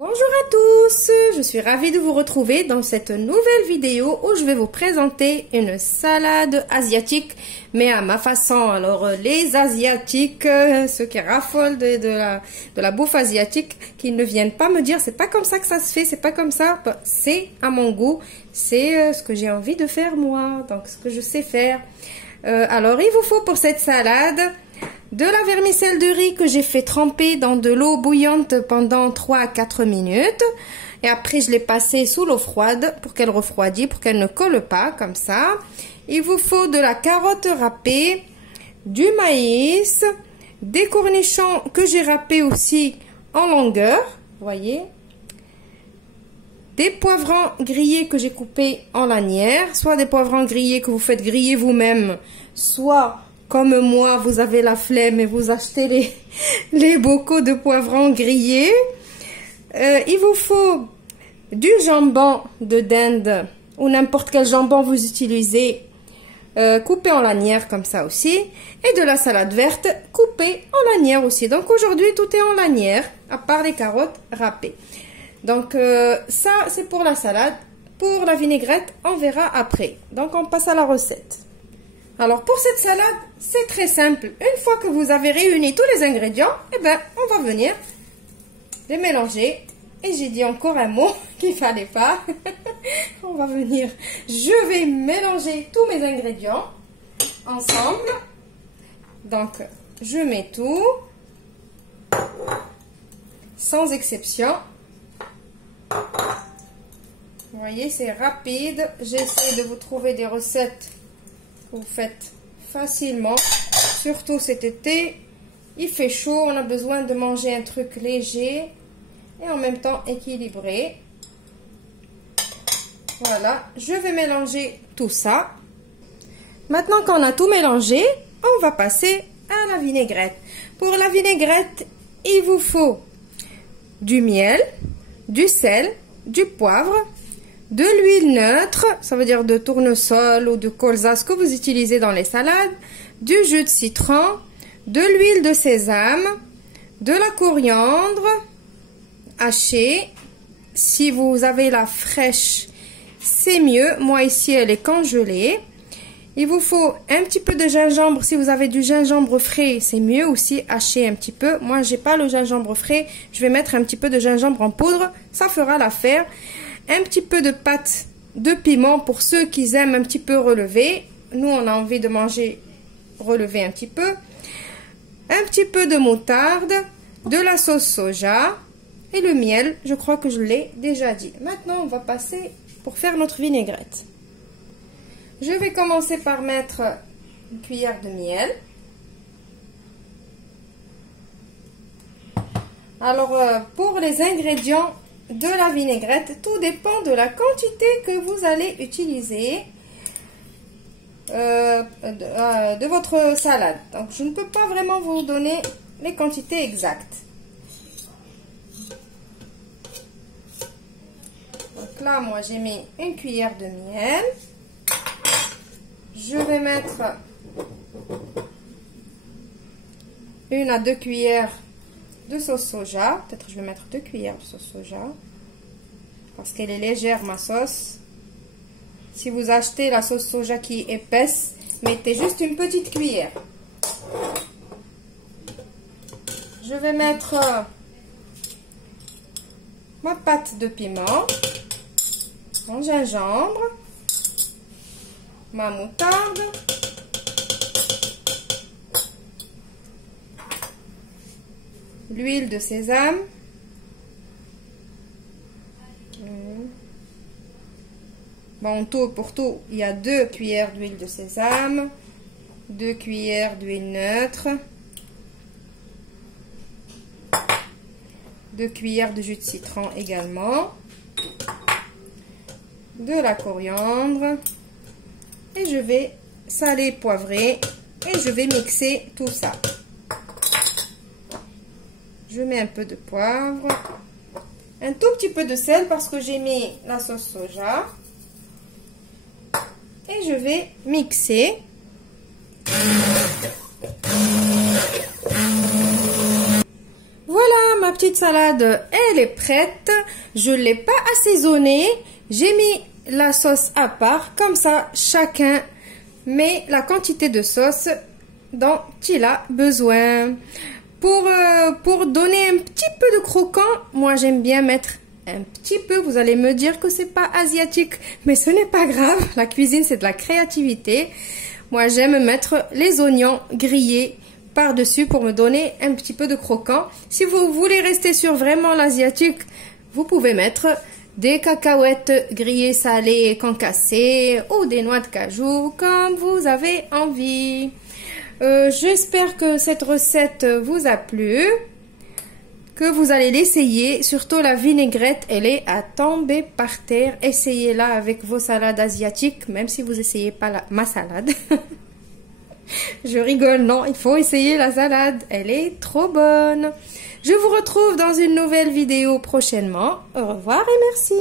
Bonjour à tous, je suis ravie de vous retrouver dans cette nouvelle vidéo où je vais vous présenter une salade asiatique, mais à ma façon. Alors les asiatiques, ceux qui raffolent de la bouffe asiatique, qui ne viennent pas me dire c'est pas comme ça que ça se fait, c'est pas comme ça, c'est à mon goût, c'est ce que j'ai envie de faire moi, donc ce que je sais faire. Alors il vous faut pour cette salade de la vermicelle de riz que j'ai fait tremper dans de l'eau bouillante pendant 3 à 4 minutes. Et après, je l'ai passée sous l'eau froide pour qu'elle refroidisse, pour qu'elle ne colle pas, comme ça. Il vous faut de la carotte râpée, du maïs, des cornichons que j'ai râpés aussi en longueur, vous voyez. Des poivrons grillés que j'ai coupés en lanières, soit des poivrons grillés que vous faites griller vous-même, soit... Comme moi, vous avez la flemme et vous achetez les bocaux de poivrons grillés. Il vous faut du jambon de dinde ou n'importe quel jambon vous utilisez, coupé en lanières comme ça aussi. Et de la salade verte coupée en lanières aussi. Donc aujourd'hui, tout est en lanières, à part les carottes râpées. Donc ça, c'est pour la salade. Pour la vinaigrette, on verra après. Donc on passe à la recette. Alors pour cette salade, c'est très simple. Une fois que vous avez réuni tous les ingrédients, eh ben, on va venir les mélanger. Et j'ai dit encore un mot qu'il fallait pas. On va venir, je vais mélanger tous mes ingrédients ensemble. Donc, je mets tout, sans exception. Vous voyez, c'est rapide. J'essaie de vous trouver des recettes vous faites facilement, surtout cet été. Il fait chaud, on a besoin de manger un truc léger et en même temps équilibré. Voilà, je vais mélanger tout ça. Maintenant qu'on a tout mélangé, on va passer à la vinaigrette. Pour la vinaigrette, il vous faut du miel, du sel, du poivre, de l'huile neutre, ça veut dire de tournesol ou de colza, ce que vous utilisez dans les salades, du jus de citron, de l'huile de sésame, de la coriandre hachée. Si vous avez la fraîche, c'est mieux. Moi ici, elle est congelée. Il vous faut un petit peu de gingembre. Si vous avez du gingembre frais, c'est mieux aussi, haché un petit peu. Moi, j'ai pas le gingembre frais. Je vais mettre un petit peu de gingembre en poudre. Ça fera l'affaire. Un petit peu de pâte de piment pour ceux qui aiment un petit peu relever. Nous, on a envie de manger relevé un petit peu. Un petit peu de moutarde, de la sauce soja et le miel. Je crois que je l'ai déjà dit. Maintenant, on va passer pour faire notre vinaigrette. Je vais commencer par mettre une cuillère de miel. Alors, pour les ingrédients de la vinaigrette, tout dépend de la quantité que vous allez utiliser de votre salade. Donc, je ne peux pas vraiment vous donner les quantités exactes. Donc là, moi, j'ai mis une cuillère de miel. Je vais mettre 1 à 2 cuillères de sauce soja. Peut-être je vais mettre 2 cuillères de sauce soja parce qu'elle est légère, ma sauce. Si vous achetez la sauce soja qui est épaisse, mettez juste une petite cuillère. Je vais mettre ma pâte de piment, mon gingembre, ma moutarde, l'huile de sésame, bon, tout pour tout, il y a 2 cuillères d'huile de sésame, 2 cuillères d'huile neutre, 2 cuillères de jus de citron également, de la coriandre, et je vais saler, poivrer, et je vais mixer tout ça. Je mets un peu de poivre, un tout petit peu de sel parce que j'ai mis la sauce soja. Et je vais mixer. petite salade, elle est prête. Je ne l'ai pas assaisonnée. J'ai mis la sauce à part. Comme ça, chacun met la quantité de sauce dont il a besoin. Pour donner un petit peu de croquant, moi j'aime bien mettre un petit peu. Vous allez me dire que c'est pas asiatique, mais ce n'est pas grave. La cuisine, c'est de la créativité. Moi, j'aime mettre les oignons grillés par-dessus pour me donner un petit peu de croquant. Si vous voulez rester sur vraiment l'asiatique, vous pouvez mettre des cacahuètes grillées salées concassées ou des noix de cajou, comme vous avez envie. J'espère que cette recette vous a plu, que vous allez l'essayer. Surtout la vinaigrette, elle est à tomber par terre. Essayez-la avec vos salades asiatiques, même si vous essayez pas ma salade. Je rigole, non, il faut essayer la salade, elle est trop bonne. Je vous retrouve dans une nouvelle vidéo prochainement. Au revoir et merci.